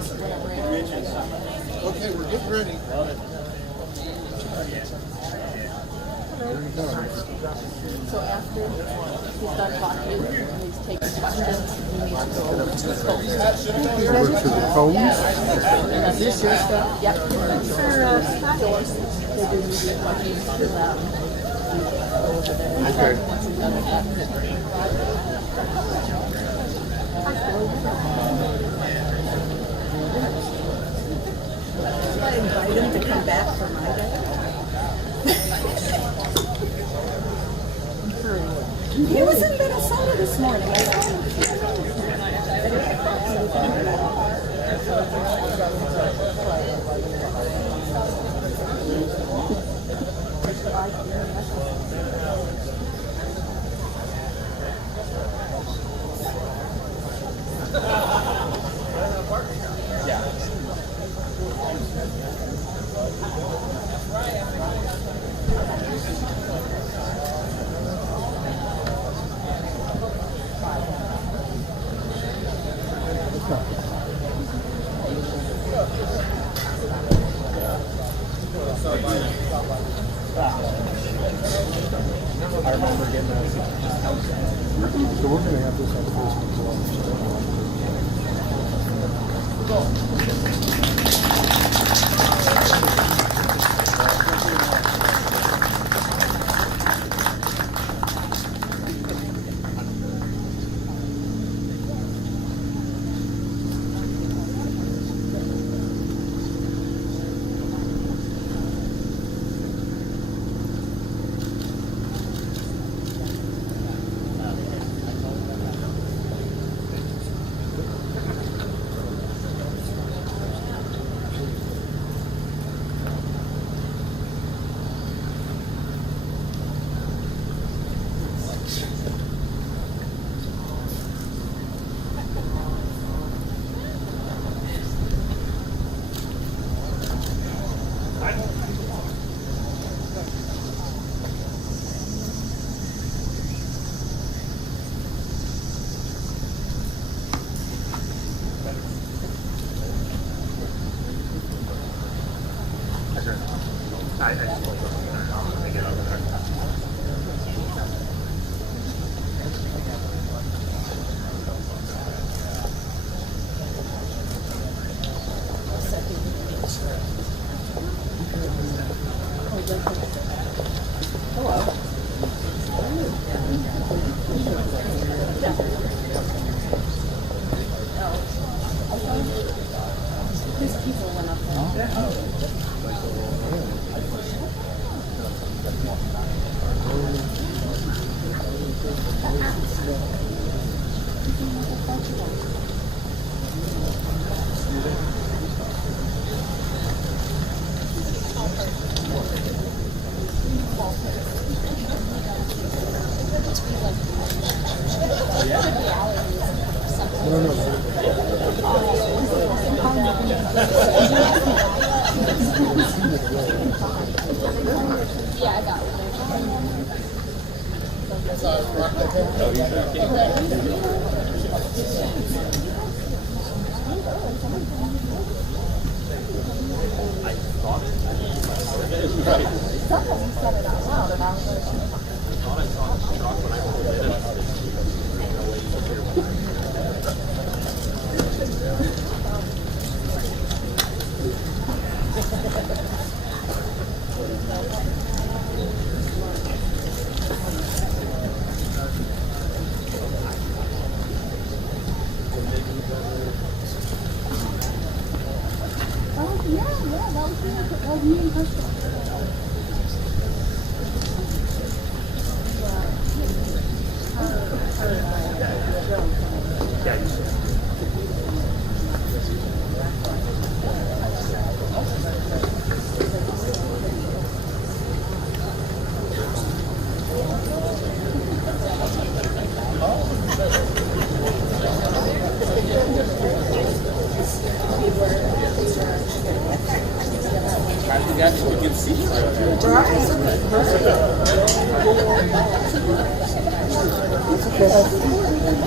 Okay, we're getting ready. So after he's done talking and he's taking questions, he needs to go over to the phone. Over to the phones. Is this your stuff? Yep. For doors, they do media questions for them. Over there. Okay. Once he's done with that. I invite him to come back for my day. He was in Minnesota this morning. I saw him. I remember getting that. So we're going to have this on Facebook as well.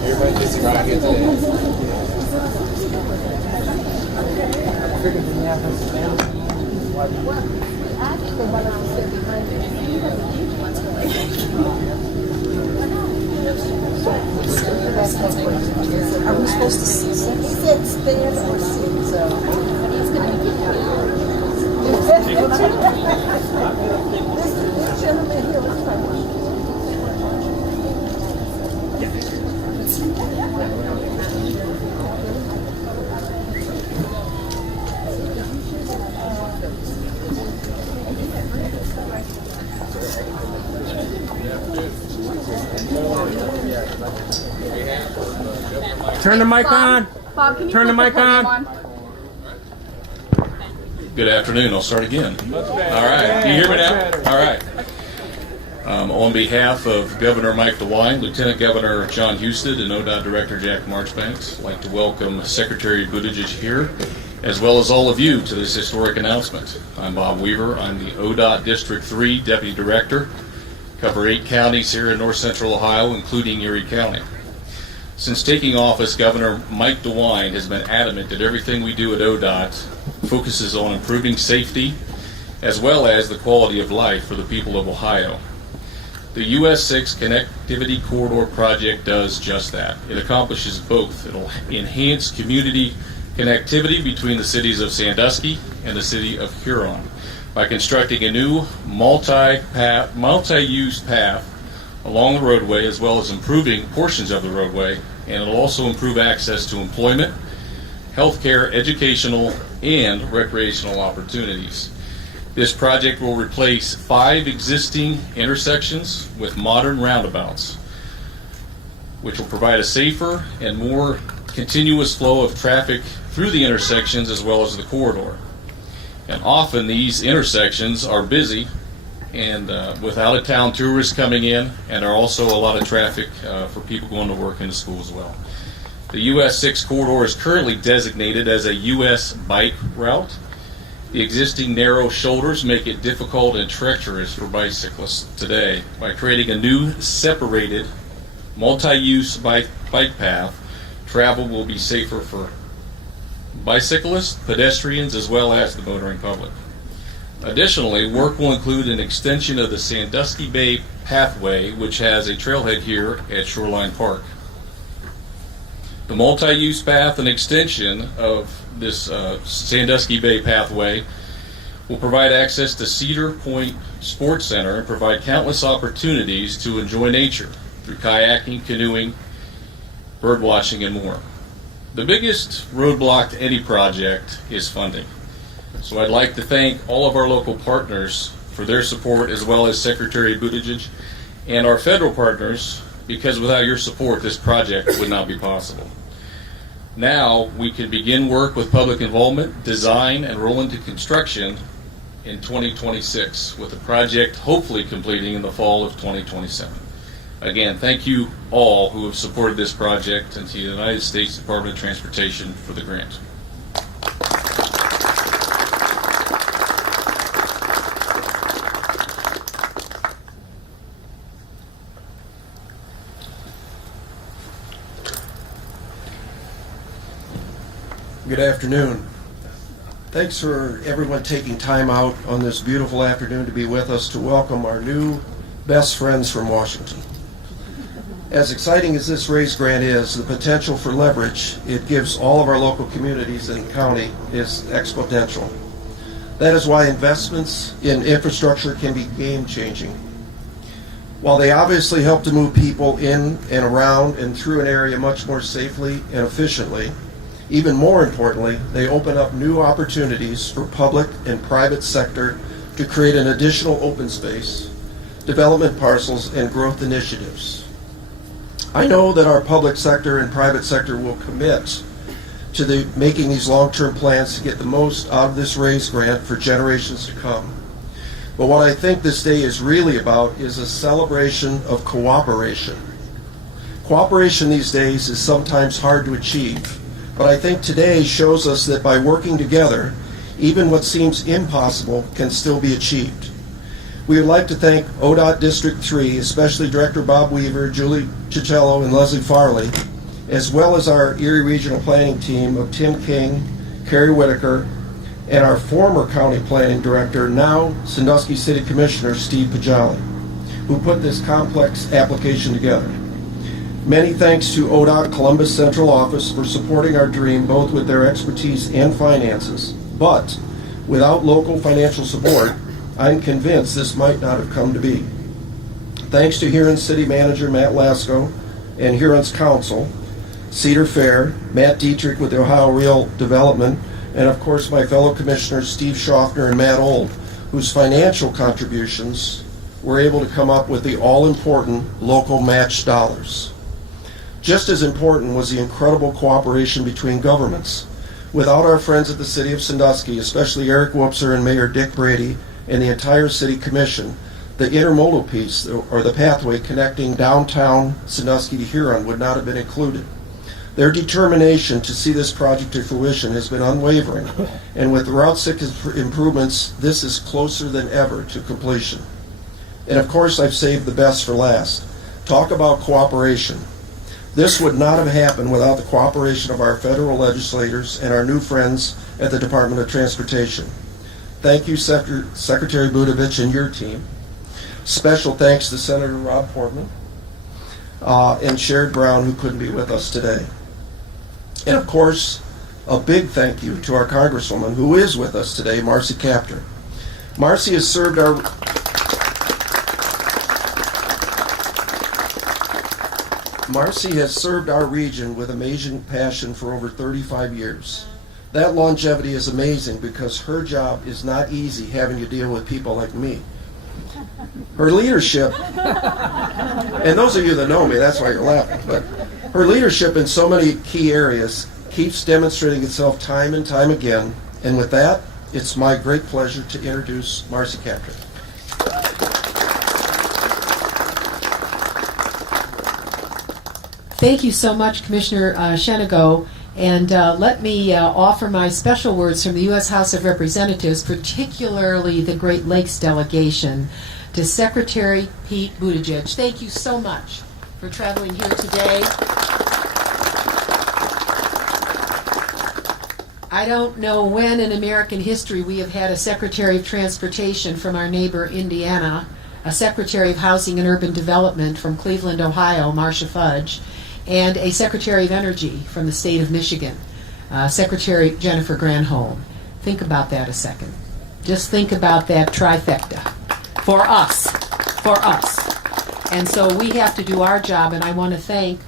Everybody just around here today. figured when you have this Sandusky, why do you- Actually, when I was there behind it, he has a huge one. Are we supposed to sit? He said stand or sit, so. He's gonna be This gentleman here was trying to. Turn the mic on. Bob, can you Turn the put mic podium on. Good afternoon. I'll start again. All right. Can you hear me now? All right. On behalf of Governor Mike DeWine, Lieutenant Governor John Husted, and ODOT Director Jack Marchbanks, I'd like to welcome Secretary Buttigieg here, as well as all of you, to this historic announcement. I'm Bob Weaver. I'm the ODOT District 3 Deputy Director. Cover 8 counties here in north central Ohio, including Erie County. Since taking office, Governor Mike DeWine has been adamant that everything we do at ODOT focuses on improving safety as well as the quality of life for the people of Ohio. The US 6 Connectivity Corridor project does just that. It accomplishes both. It'll enhance community connectivity between the cities of Sandusky and the city of Huron by constructing a new multi-use path along the roadway, as well as improving portions of the roadway, and it'll also improve access to employment, healthcare, educational, and recreational opportunities. This project will replace 5 existing intersections with modern roundabouts, which will provide a safer and more continuous flow of traffic through the intersections as well as the corridor. And often these intersections are busy and with out-of-town tourists coming in, and are also a lot of traffic for people going to work and to school as well. The US 6 corridor is currently designated as a US bike route. The existing narrow shoulders make it difficult and treacherous for bicyclists today. By creating a new separated multi-use bike path, travel will be safer for bicyclists, pedestrians, as well as the motoring public. Additionally, work will include an extension of the Sandusky Bay pathway, which has a trailhead here at Shoreline Park. The multi-use path and extension of this Sandusky Bay pathway will provide access to Cedar Point Sports Center and provide countless opportunities to enjoy nature through kayaking, canoeing, bird watching, and more. The biggest roadblock to any project is funding. So I'd like to thank all of our local partners for their support, as well as Secretary Buttigieg and our federal partners, because without your support, this project would not be possible. Now we can begin work with public involvement, design, and roll into construction in 2026, with the project hopefully completing in the fall of 2027. Again, thank you all who have supported this project, and to the United States Department of Transportation for the grant. Good afternoon. Thanks for everyone taking time out on this beautiful afternoon to be with us to welcome our new best friends from Washington. As exciting as this RAISE grant is, the potential for leverage it gives all of our local communities in the county is exponential. That is why investments in infrastructure can be game-changing. While they obviously help to move people in and around and through an area much more safely and efficiently, even more importantly, they open up new opportunities for public and private sector to create an additional open space, development parcels, and growth initiatives. I know that our public sector and private sector will commit to making these long-term plans to get the most out of this RAISE grant for generations to come. But what I think this day is really about is a celebration of cooperation. Cooperation these days is sometimes hard to achieve, but I think today shows us that by working together, even what seems impossible can still be achieved. We would like to thank ODOT District 3, especially Director Bob Weaver, Julie Cicello, and Leslie Farley, as well as our Erie Regional Planning team of Tim King, Kerry Whitaker, and our former County Planning Director, now Sandusky City Commissioner Steve Pajali, who put this complex application together. Many thanks to ODOT Columbus Central Office for supporting our dream both with their expertise and finances. But without local financial support, I'm convinced this might not have come to be. Thanks to Huron City Manager Matt Lasko and Huron's Council, Cedar Fair, Matt Dietrich with the Ohio Real Development, and of course my fellow commissioners Steve Schaffner and Matt Old, whose financial contributions were able to come up with the all-important local match dollars. Just as important was the incredible cooperation between governments. Without our friends at the City of Sandusky, especially Eric Wupser and Mayor Dick Brady and the entire City Commission, the intermodal piece, or the pathway connecting downtown Sandusky to Huron, would not have been included. Their determination to see this project to fruition has been unwavering, and with Route 6 improvements, this is closer than ever to completion. And of course, I've saved the best for last. Talk about cooperation. This would not have happened without the cooperation of our federal legislators and our new friends at the Department of Transportation. Thank you, Secretary Budovich and your team. Special thanks to Senator Rob Portman and Sherrod Brown, who couldn't be with us today. And of course, a big thank you to our Congresswoman, who is with us today, Marcy Kaptur. Marcy has served our region with amazing passion for over 35 years. That longevity is amazing because her job is not easy having to deal with people like me. Her leadership, and those of you that know me, that's why you're laughing, but her leadership in so many key areas keeps demonstrating itself time and time again. And with that, it's my great pleasure to introduce Marcy Kaptur. Thank you so much, Commissioner Shenago. And let me offer my special words from the U.S. House of Representatives, particularly the Great Lakes delegation, to Secretary Pete Buttigieg. Thank you so much for traveling here today. I don't know when in American history we have had a Secretary of Transportation from our neighbor Indiana, a Secretary of Housing and Urban Development from Cleveland, Ohio, Marcia Fudge, and a Secretary of Energy from the state of Michigan, Secretary Jennifer Granholm. Think about that a second. Just think about that trifecta. For us. And so we have to do our job, and I want to thank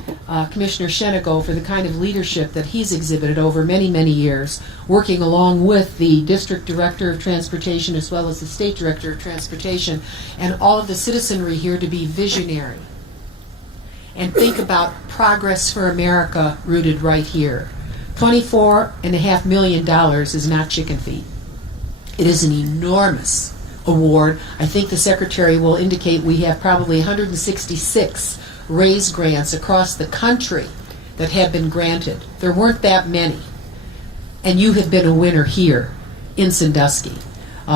Commissioner Shenago for the kind of leadership that he's exhibited over many, many years, working along with the District Director of Transportation as well as the State Director of Transportation, and all of the citizenry here to be visionary and think about progress for America rooted right here. $24.5 million is not chicken feed. It is an enormous award. I think the Secretary will indicate we have probably 166 RAISE grants across the country that have been granted. There weren't that many. And you have been a winner here in Sandusky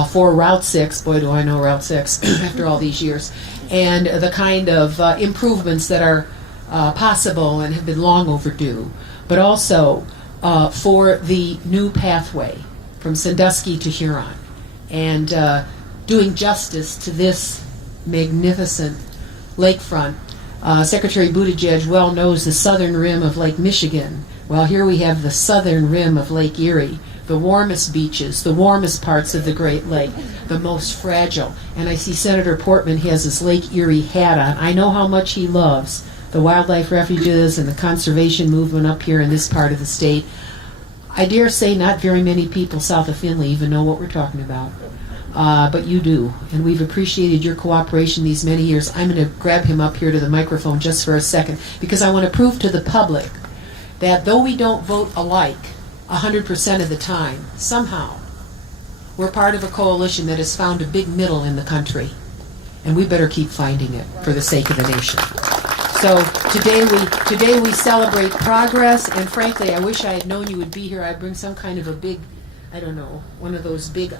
for Route 6. Boy, do I know Route 6 after all these years. And the kind of improvements that are possible and have been long overdue. But also for the new pathway from Sandusky to Huron. And doing justice to this magnificent lakefront. Secretary Buttigieg well knows the southern rim of Lake Michigan. Well, here we have the southern rim of Lake Erie, the warmest beaches, the warmest parts of the Great Lake, the most fragile. And I see Senator Portman has his Lake Erie hat on. I know how much he loves the wildlife refuges and the conservation movement up here in this part of the state. I dare say not very many people south of Findlay even know what we're talking about. But you do, and we've appreciated your cooperation these many years. I'm going to grab him up here to the microphone just for a second, because I want to prove to the public that though we don't vote alike 100% of the time, somehow we're part of a coalition that has found a big middle in the country, and we better keep finding it for the sake of the nation. So today we celebrate progress, and frankly, I wish I had known you would be here. I'd bring some kind of a big I don't know, one of those big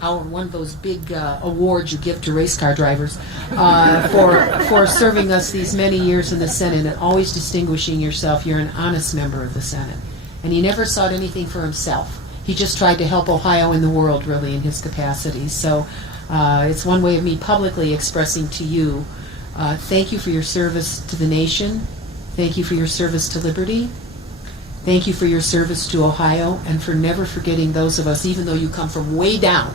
awards you give to race car drivers for serving us these many years in the Senate and always distinguishing yourself. You're an honest member of the Senate. And he never sought anything for himself. He just tried to help Ohio and the world, really, in his capacity. So it's one way of me publicly expressing to you, thank you for your service to the nation. Thank you for your service to liberty. Thank you for your service to Ohio and for never forgetting those of us, even though you come from way down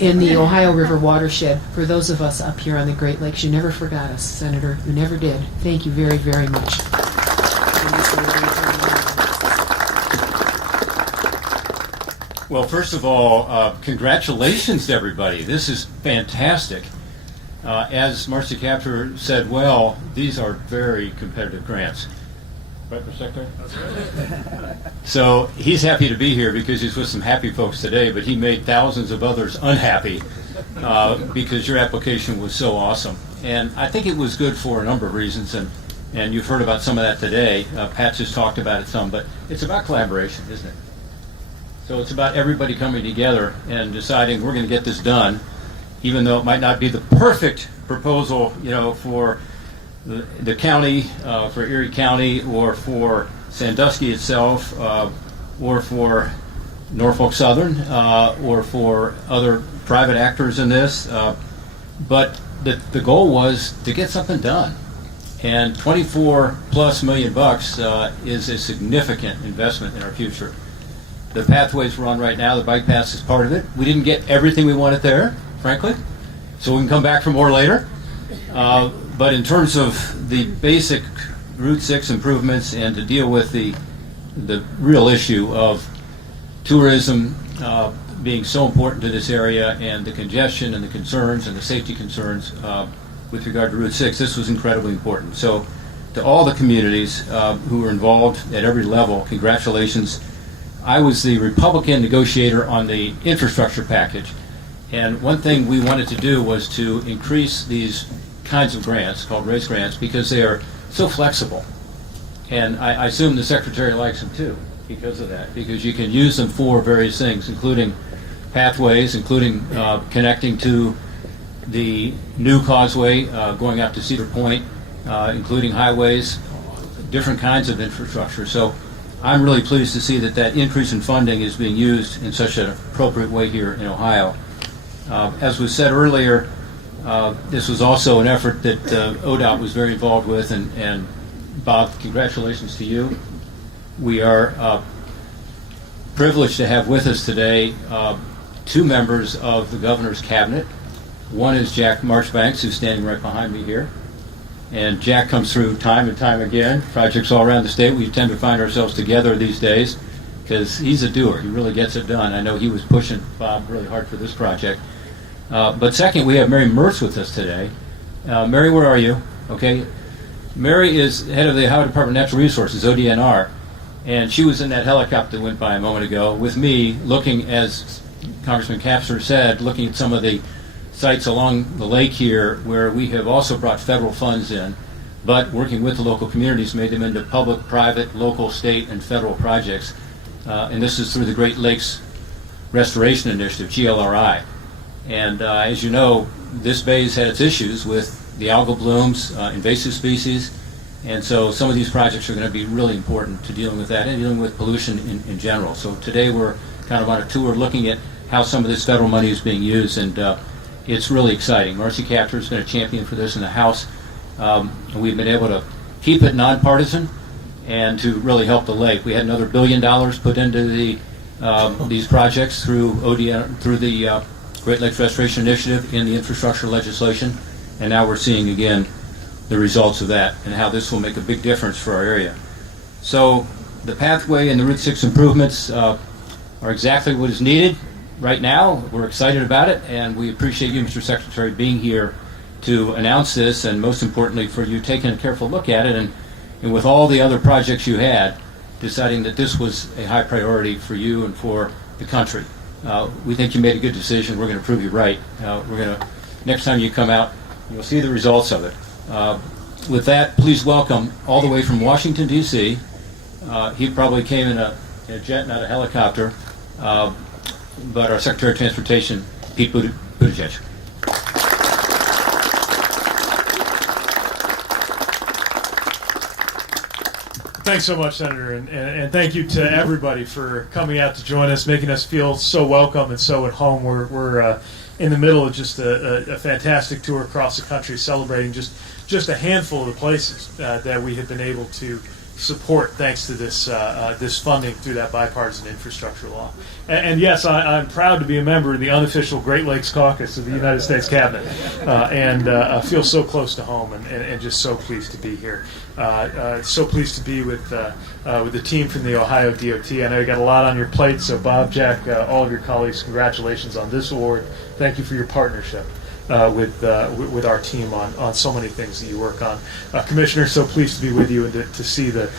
in the Ohio River watershed, for those of us up here on the Great Lakes. You never forgot us, Senator. You never did. Thank you very, very much. Well, first of all, congratulations to everybody. This is fantastic. As Marcy Capter said, well, these are very competitive grants. Right, Mr. Secretary? That's right. So he's happy to be here because he's with some happy folks today, but he made thousands of others unhappy because your application was so awesome. And I think it was good for a number of reasons, and you've heard about some of that today. Pat just talked about it some, but it's about collaboration, isn't it? So it's about everybody coming together and deciding we're going to get this done, even though it might not be the perfect proposal, for the county, for Erie County, or for Sandusky itself, or for Norfolk Southern, or for other private actors in this. But the goal was to get something done. And $24+ million is a significant investment in our future. The pathways we're on right now, the bike paths is part of it. We didn't get everything we wanted there, frankly, so we can come back for more later. But in terms of the basic Route 6 improvements and to deal with the real issue of tourism being so important to this area and the congestion and the concerns and the safety concerns with regard to Route 6, this was incredibly important. So to all the communities who were involved at every level, congratulations. I was the Republican negotiator on the infrastructure package. And one thing we wanted to do was to increase these kinds of grants, called race grants, because they are so flexible. And I assume the Secretary likes them too, because of that, because you can use them for various things, including pathways, including connecting to the new causeway going up to Cedar Point, including highways, different kinds of infrastructure. So I'm really pleased to see that increase in funding is being used in such an appropriate way here in Ohio. As was said earlier, this was also an effort that ODOT was very involved with, and Bob, congratulations to you. We are privileged to have with us today two members of the governor's cabinet. One is Jack Marchbanks, who's standing right behind me here. And Jack comes through time and time again. Projects all around the state. We tend to find ourselves together these days because he's a doer. He really gets it done. I know he was pushing Bob really hard for this project. But second, we have Mary Mertz with us today. Mary, where are you? Okay. Mary is head of the Ohio Department of Natural Resources, ODNR, and she was in that helicopter that went by a moment ago with me looking, as Congressman Capser said, looking at some of the sites along the lake here where we have also brought federal funds in, but working with the local communities made them into public, private, local, state, and federal projects. And this is through the Great Lakes Restoration Initiative, GLRI. And as you know, this bay's had its issues with the algal blooms, invasive species, and so some of these projects are going to be really important to dealing with that and dealing with pollution in general. So today we're kind of on a tour looking at how some of this federal money is being used, and it's really exciting. Marcy Capter has been a champion for this in the House. And we've been able to keep it nonpartisan and to really help the lake. We had another $1 billion put into these projects through the Great Lakes Restoration Initiative in the infrastructure legislation, and now we're seeing again the results of that and how this will make a big difference for our area. So the pathway and the Route 6 improvements are exactly what is needed right now. We're excited about it, and we appreciate you, Mr. Secretary, being here to announce this, and most importantly for you taking a careful look at it, and with all the other projects you had, deciding that this was a high priority for you and for the country. We think you made a good decision. We're going to prove you right. Next time you come out, you'll see the results of it. With that, please welcome, all the way from Washington, D.C., he probably came in a jet, not a helicopter, but our Secretary of Transportation, Pete Buttigieg. Thanks so much, Senator, and thank you to everybody for coming out to join us, making us feel so welcome and so at home. We're in the middle of just a fantastic tour across the country, celebrating just a handful of the places that we have been able to support thanks to this funding through that bipartisan infrastructure law. And yes, I'm proud to be a member of the unofficial Great Lakes Caucus of the United States Cabinet, and feel so close to home, and just so pleased to be here. So pleased to be with the team from the Ohio DOT. I know you got a lot on your plate, so Bob, Jack, all of your colleagues, congratulations on this award. Thank you for your partnership with our team on so many things that you work on. Commissioner, so pleased to be with you and to see the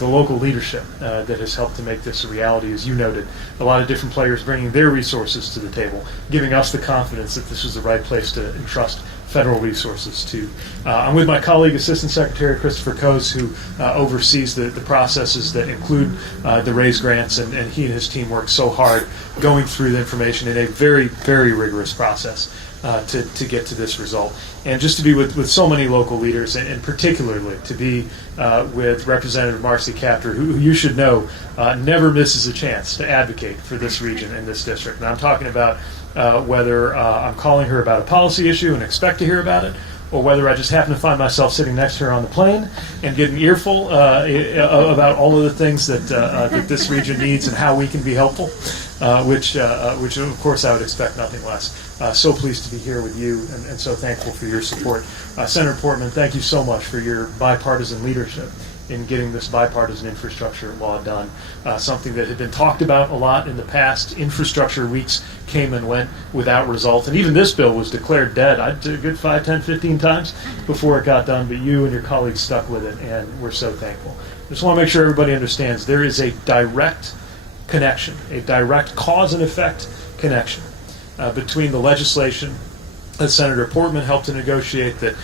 local leadership that has helped to make this a reality. As you noted, a lot of different players bringing their resources to the table, giving us the confidence that this was the right place to entrust federal resources to. I'm with my colleague, Assistant Secretary Christopher Coase, who oversees the processes that include the RAISE grants, and he and his team work so hard going through the information in a very, very rigorous process to get to this result. And just to be with so many local leaders, and particularly to be with Representative Marcy Kaptur, who you should know never misses a chance to advocate for this region and this district. And I'm talking about whether I'm calling her about a policy issue and expect to hear about it, or whether I just happen to find myself sitting next to her on the plane and get an earful about all of the things that this region needs and how we can be helpful, which of course I would expect nothing less. So pleased to be here with you, and so thankful for your support. Senator Portman, thank you so much for your bipartisan leadership in getting this bipartisan infrastructure law done. Something that had been talked about a lot in the past. Infrastructure weeks came and went without result. And even this bill was declared dead, I'd say a good 5, 10, 15 times before it got done. But you and your colleagues stuck with it, and we're so thankful. Just want to make sure everybody understands there is a direct connection, a direct cause and effect connection between the legislation that Senator Portman helped to negotiate, that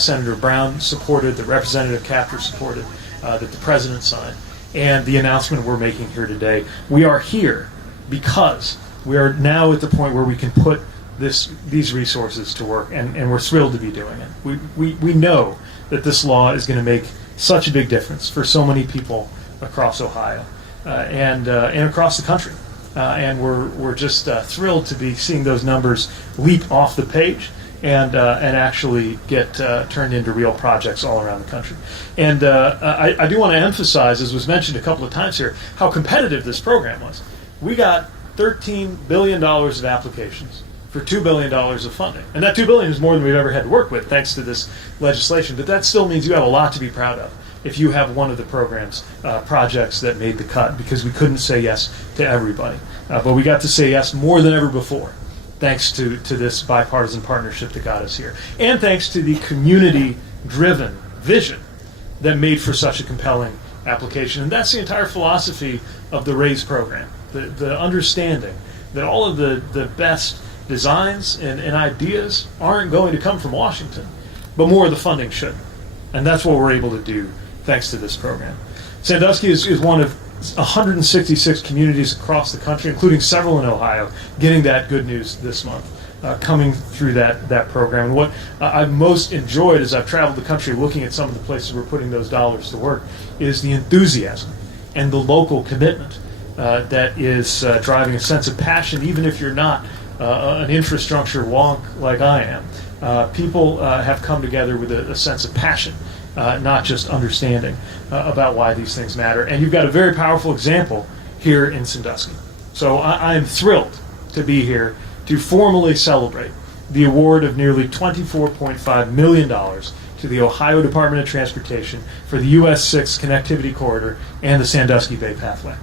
Senator Brown supported, that Representative Kaptur supported, that the President signed, and the announcement we're making here today. We are here because we are now at the point where we can put these resources to work, and we're thrilled to be doing it. We know that this law is going to make such a big difference for so many people across Ohio and across the country. And we're just thrilled to be seeing those numbers leap off the page and actually get turned into real projects all around the country. And I do want to emphasize, as was mentioned a couple of times here, how competitive this program was. We got $13 billion of applications for $2 billion of funding. And that $2 billion is more than we've ever had to work with thanks to this legislation. But that still means you have a lot to be proud of if you have one of the program's projects that made the cut, because we couldn't say yes to everybody. But we got to say yes more than ever before, thanks to this bipartisan partnership that got us here. And thanks to the community-driven vision that made for such a compelling application. And that's the entire philosophy of the RAISE program, the understanding that all of the best designs and ideas aren't going to come from Washington, but more of the funding should. And that's what we're able to do thanks to this program. Sandusky is one of 166 communities across the country, including several in Ohio, getting that good news this month, coming through that program. And what I've most enjoyed as I've traveled the country looking at some of the places we're putting those dollars to work is the enthusiasm and the local commitment that is driving a sense of passion, even if you're not an infrastructure wonk like I am. People have come together with a sense of passion, not just understanding about why these things matter. And you've got a very powerful example here in Sandusky. So I am thrilled to be here to formally celebrate the award of nearly $24.5 million to the Ohio Department of Transportation for the US 6 Connectivity Corridor and the Sandusky Bay Pathway.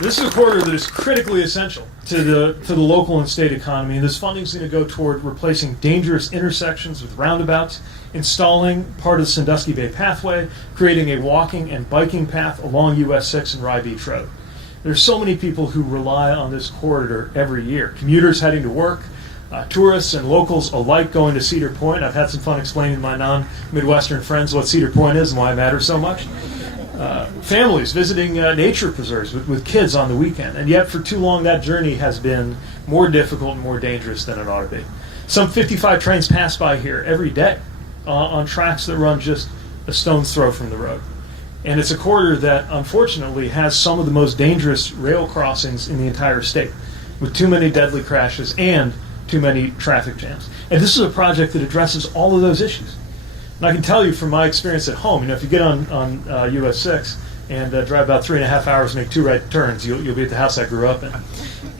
This is a corridor that is critically essential to the local and state economy, and this funding is going to go toward replacing dangerous intersections with roundabouts, installing part of the Sandusky Bay Pathway, creating a walking and biking path along US 6 and Rye Beach Road. There's so many people who rely on this corridor every year. Commuters heading to work, Tourists and locals alike going to Cedar Point. I've had some fun explaining to my non-Midwestern friends what Cedar Point is and why it matters so much. Families visiting nature preserves with kids on the weekend. And yet for too long that journey has been more difficult and more dangerous than it ought to be. Some 55 trains pass by here every day on tracks that run just a stone's throw from the road. And it's a corridor that unfortunately has some of the most dangerous rail crossings in the entire state, with too many deadly crashes and too many traffic jams. And this is a project that addresses all of those issues. And I can tell you from my experience at home, if you get on US 6 and drive about 3.5 hours, make 2 right turns, you'll be at the house I grew up in.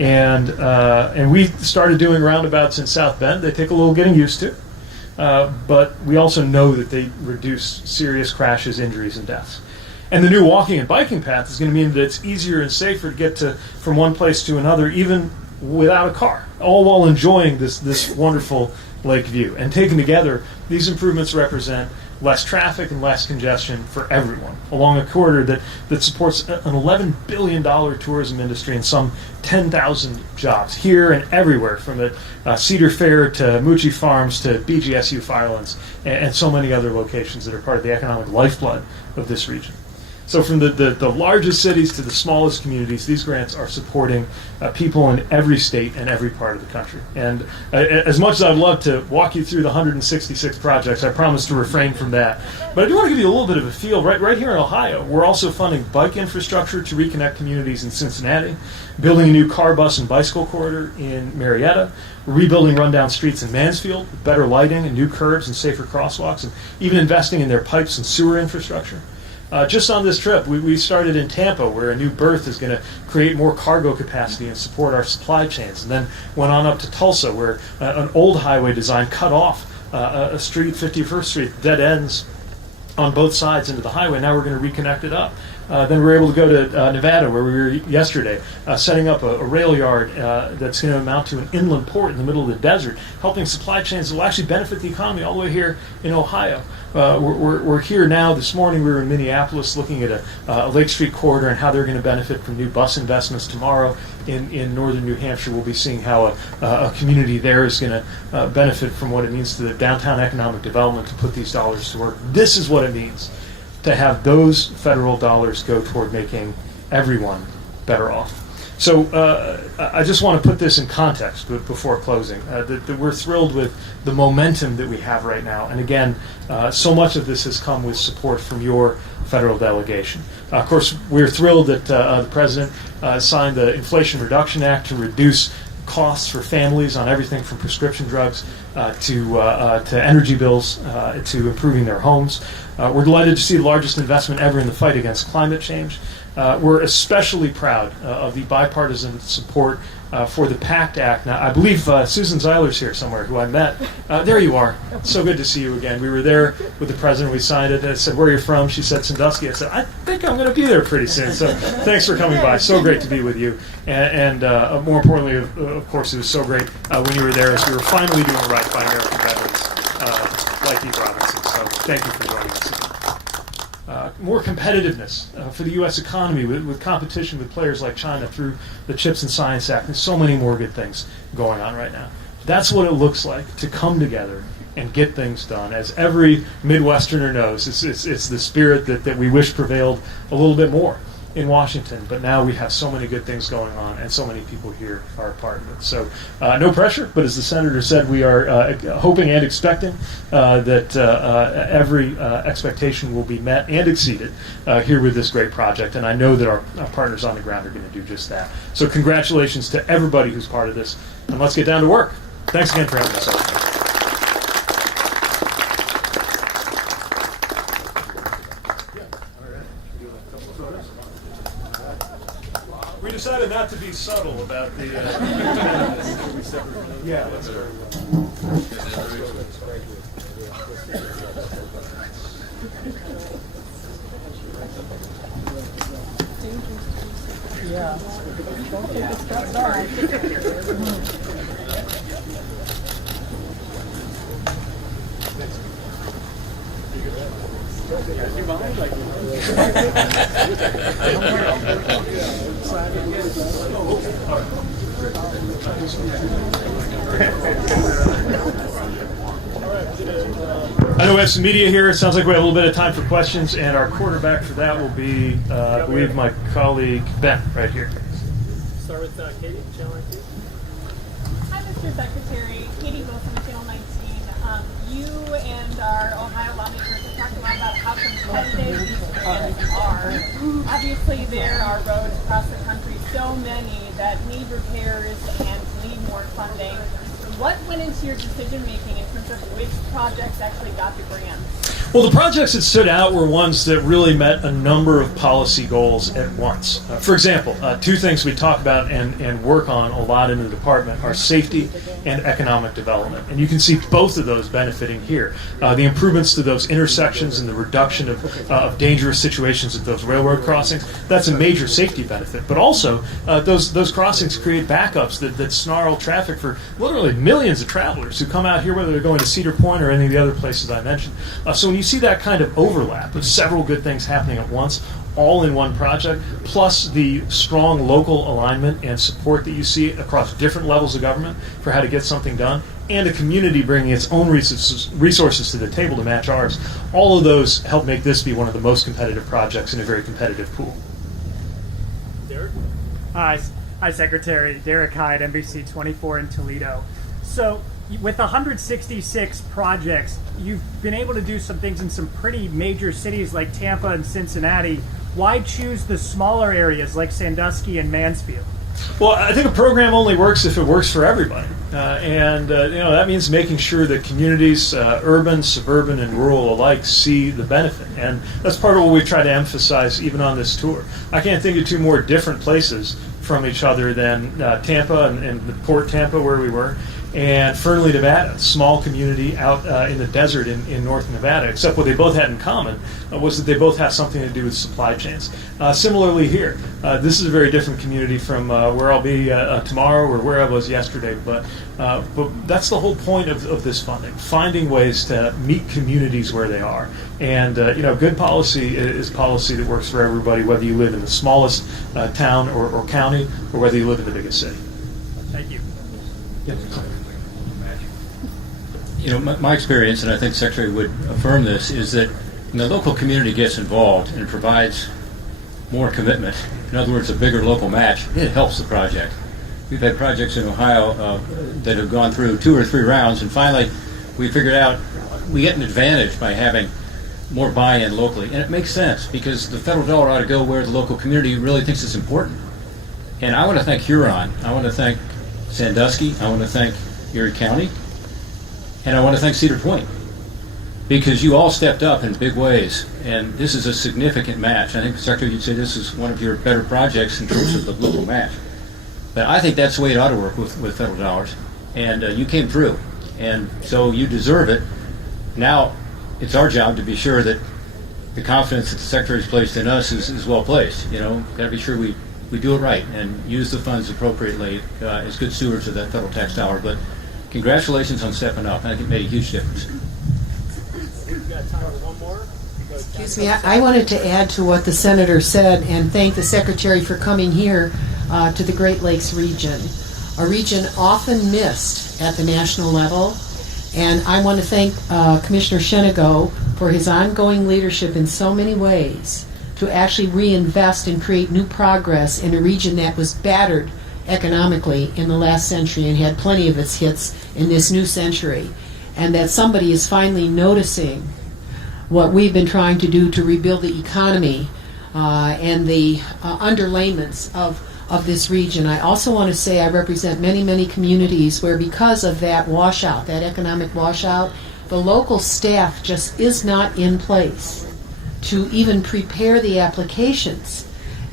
And we started doing roundabouts in South Bend. They take a little getting used to, but we also know that they reduce serious crashes, injuries, and deaths. And the new walking and biking path is going to mean that it's easier and safer to get from one place to another, even without a car, all while enjoying this wonderful lake view. And taken together, these improvements represent less traffic and less congestion for everyone along a corridor that supports an $11 billion tourism industry and some 10,000 jobs here and everywhere, from the Cedar Fair to Moochie Farms to BGSU Firelands and so many other locations that are part of the economic lifeblood of this region. So from the largest cities to the smallest communities, these grants are supporting people in every state and every part of the country. And as much as I'd love to walk you through the 166 projects, I promise to refrain from that. But I do want to give you a little bit of a feel. Right here in Ohio, we're also funding bike infrastructure to reconnect communities in Cincinnati, building a new car, bus, and bicycle corridor in Marietta, rebuilding rundown streets in Mansfield with better lighting and new curbs and safer crosswalks, and even investing in their pipes and sewer infrastructure. Just on this trip, we started in Tampa, where a new berth is going to create more cargo capacity and support our supply chains, and then went on up to Tulsa, where an old highway design cut off a street, 51st Street, dead ends on both sides into the highway. Now we're going to reconnect it up. Then we were able to go to Nevada, where we were yesterday, setting up a rail yard that's going to amount to an inland port in the middle of the desert, helping supply chains that will actually benefit the economy all the way here in Ohio. We're here now. This morning we were in Minneapolis looking at a Lake Street corridor and how they're going to benefit from new bus investments. Tomorrow in northern New Hampshire, we'll be seeing how a community there is going to benefit from what it means to the downtown economic development to put these dollars to work. This is what it means to have those federal dollars go toward making everyone better off. So I just want to put this in context before closing, that we're thrilled with the momentum that we have right now. And again, so much of this has come with support from your federal delegation. Of course, we're thrilled that the President signed the Inflation Reduction Act to reduce costs for families on everything from prescription drugs to energy bills to improving their homes. We're delighted to see the largest investment ever in the fight against climate change. We're especially proud of the bipartisan support for the PACT Act. Now, I believe Susan Zeiler's here somewhere, who I met. There you are. So good to see you again. We were there with the President. We signed it. I said, "Where are you from?" She said, "Sandusky." I said, "I think I'm going to be there pretty soon." So thanks for coming by. So great to be with you. And more importantly, of course, it was so great when you were there, as we were finally doing right by American veterans like Eve Robinson. So thank you for joining us again. More competitiveness for the U.S. economy with competition with players like China through the CHIPS and Science Act, and so many more good things going on right now. That's what it looks like to come together and get things done. As every Midwesterner knows, it's the spirit that we wish prevailed a little bit more in Washington, but now we have so many good things going on, and so many people here are a part of it. So no pressure, but as the Senator said, we are hoping and expecting that every expectation will be met and exceeded here with this great project, and I know that our partners on the ground are going to do just that. So congratulations to everybody who's part of this, and let's get down to work. Thanks again for having us over. We decided not to be subtle about the. Yeah, that's very well. Yeah. Don't take the steps off. I know we have some media here. It sounds like we have a little bit of time for questions, and our quarterback for that will be, I believe, my colleague Ben, right here. Start with Katie, Channel 19. Hi, Mr. Secretary. Katie Wilson with Channel 19. You and our Ohio lawmakers have talked a lot about how competitive these grants are. Obviously, there are roads across the country, so many that need repairs and need more funding. What went into your decision making in terms of which projects actually got the grants? Well, the projects that stood out were ones that really met a number of policy goals at once. For example, two things we talk about and work on a lot in the department are safety and economic development. And you can see both of those benefiting here. The improvements to those intersections and the reduction of dangerous situations at those railroad crossings, that's a major safety benefit. But also, those crossings create backups that snarl traffic for literally millions of travelers who come out here, whether they're going to Cedar Point or any of the other places I mentioned. So when you see that kind of overlap of several good things happening at once, all in one project, plus the strong local alignment and support that you see across different levels of government for how to get something done, and a community bringing its own resources to the table to match ours, all of those help make this be one of the most competitive projects in a very competitive pool. Derek? Hi, Secretary. Derek Hyde, NBC 24 in Toledo. So, with 166 projects, you've been able to do some things in some pretty major cities like Tampa and Cincinnati. Why choose the smaller areas like Sandusky and Mansfield? Well, I think a program only works if it works for everybody. That means making sure that communities, urban, suburban, and rural alike, see the benefit. And that's part of what we try to emphasize even on this tour. I can't think of two more different places from each other than Tampa and Port Tampa, where we were, and Fernley, Nevada, a small community out in the desert in North Nevada, except what they both had in common was that they both have something to do with supply chains. Similarly here, this is a very different community from where I'll be tomorrow or where I was yesterday, but that's the whole point of this funding, finding ways to meet communities where they are. And good policy is policy that works for everybody, whether you live in the smallest town or county, or whether you live in the biggest city. Thank you. Yeah. My experience, and I think the Secretary would affirm this, is that when the local community gets involved and provides more commitment, in other words, a bigger local match, it helps the project. We've had projects in Ohio that have gone through 2 or 3 rounds, and finally we figured out we get an advantage by having more buy-in locally. And it makes sense, because the federal dollar ought to go where the local community really thinks it's important. And I want to thank Huron. I want to thank Sandusky. I want to thank Erie County. And I want to thank Cedar Point, because you all stepped up in big ways, and this is a significant match. I think, Secretary, you'd say this is one of your better projects in terms of the local match. But I think that's the way it ought to work with federal dollars, and you came through, and so you deserve it. Now it's our job to be sure that the confidence that the Secretary's placed in us is well placed. Got to be sure we do it right and use the funds appropriately as good stewards of that federal tax dollar. But congratulations on stepping up. I think it made a huge difference. We've got time for one more. Excuse me, I wanted to add to what the Senator said and thank the Secretary for coming here to the Great Lakes region, a region often missed at the national level. And I want to thank Commissioner Shenago for his ongoing leadership in so many ways to actually reinvest and create new progress in a region that was battered economically in the last century and had plenty of its hits in this new century, and that somebody is finally noticing what we've been trying to do to rebuild the economy and the underlayments of this region. I also want to say I represent many, many communities where, because of that washout, that economic washout, the local staff just is not in place to even prepare the applications.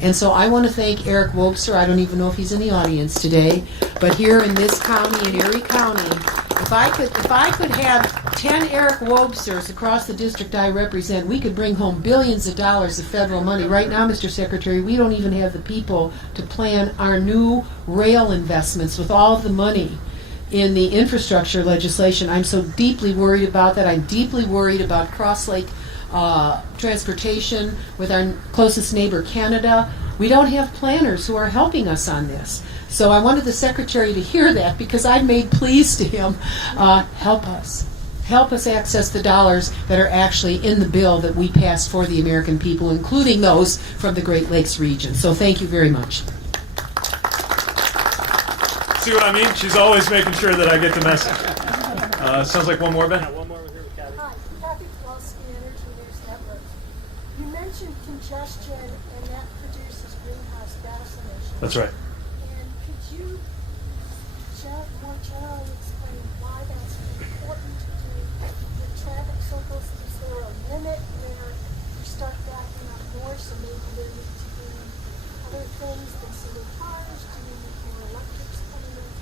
And so I want to thank Eric Wobser. I don't even know if he's in the audience today, but here in this county, in Erie County, if I could have 10 Eric Wobsers across the district I represent, we could bring home billions of dollars of federal money. Right now, Mr. Secretary, we don't even have the people to plan our new rail investments with all of the money in the infrastructure legislation. I'm so deeply worried about that. I'm deeply worried about Cross Lake transportation, with our closest neighbor, Canada. We don't have planners who are helping us on this. So I wanted the Secretary to hear that, because I made pleas to him, help us. Help us access the dollars that are actually in the bill that we passed for the American people, including those from the Great Lakes region. So thank you very much. See what I mean? She's always making sure that I get the message. Sounds like one more, Ben? One more here with Kathy. Hi, Kathy Kowalski, Energy News Network. You mentioned congestion, and that produces greenhouse gas emissions. That's right. And could you more generally explain why that's important to do with traffic circles? Is there a limit where you start backing up more, so maybe there need to be other things than single cars? Do you need more electrics coming in?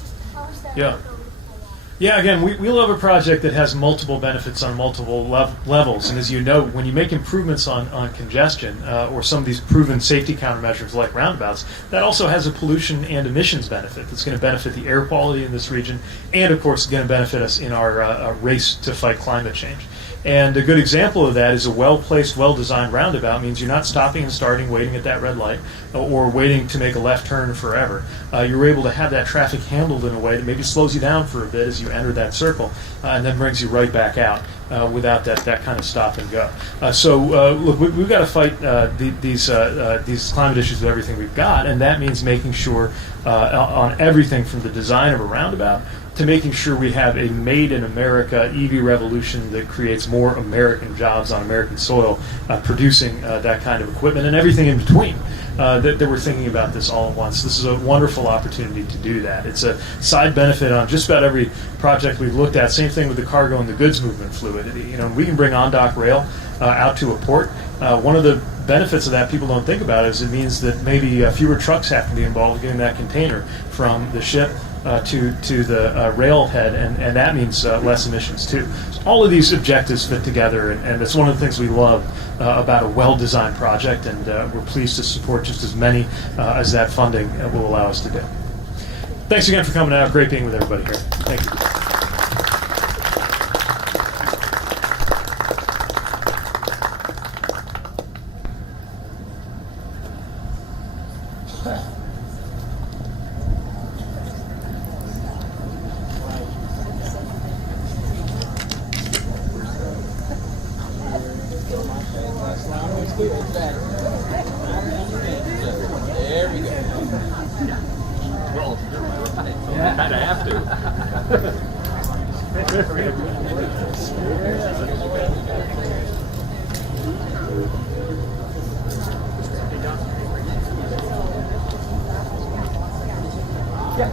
Just how is that Yeah. going to play out? Yeah, again, we love a project that has multiple benefits on multiple levels. And as you know, when you make improvements on congestion or some of these proven safety countermeasures like roundabouts, that also has a pollution and emissions benefit that's going to benefit the air quality in this region and, of course, going to benefit us in our race to fight climate change. And a good example of that is a well-placed, well-designed roundabout means you're not stopping and starting, waiting at that red light, or waiting to make a left turn forever. You're able to have that traffic handled in a way that maybe slows you down for a bit as you enter that circle, and then brings you right back out without that kind of stop and go. Look, we've got to fight these climate issues with everything we've got, and that means making sure on everything from the design of a roundabout to making sure we have a made in America EV revolution that creates more American jobs on American soil, producing that kind of equipment and everything in between. That we're thinking about this all at once. This is a wonderful opportunity to do that. It's a side benefit on just about every project we've looked at. Same thing with the cargo and the goods movement fluidity. You know, we can bring on-dock rail out to a port. One of the benefits of that people don't think about is it means that maybe fewer trucks have to be involved in getting that container from the ship to the railhead, and that means less emissions too. So all of these objectives fit together, and it's one of the things we love about a well-designed project, and we're pleased to support just as many as that funding will allow us to do. Thanks again for coming out. Great being with everybody here. Thank you. There we go. Well, you kind of have to. Yeah.